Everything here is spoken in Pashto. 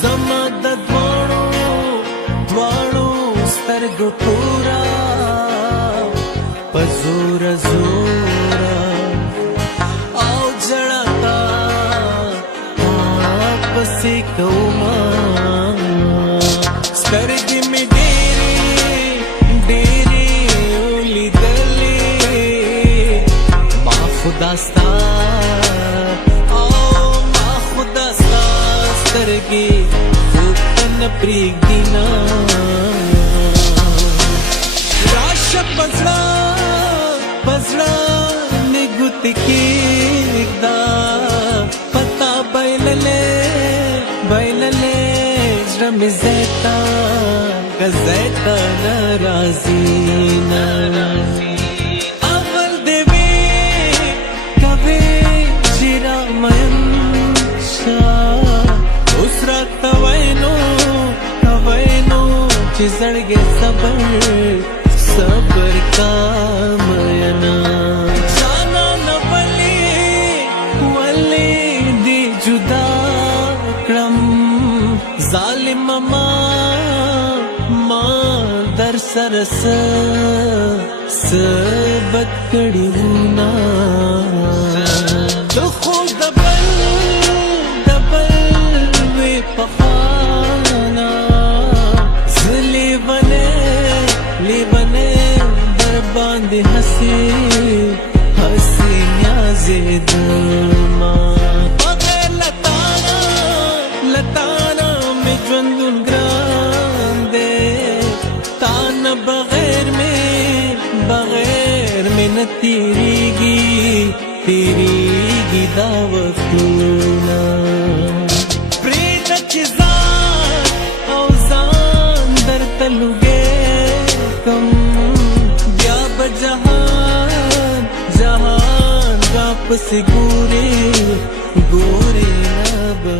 زما د دواړو سترګو پورا په زور زورا او جړتا پسې کوما سترګې مې ډېرې ولیدلې ما خدا ستا سترګې خوب ته نه پرېږدي نه راشه په زړه مې ګوتې کېږده په تا بایللې زړه مې ځای ته که ځای ته نه راځي اول دې وې کوې چې رامین اوس راته وینو چې زړګې صبر کا مینا جانا نه ولې دې جدا کړم ظالم ما در سره بد کړي وونه ته خو د بل وې پخوانا لیونې در باندې هسې نیازېدما بغیر لتانا مې ژوندون ګران دی تا نه بغیر مې نه تېرېږي دا وختونه پرېږده چې ځان درته لوګېږم بیا به جهان را پسې ګورې نه به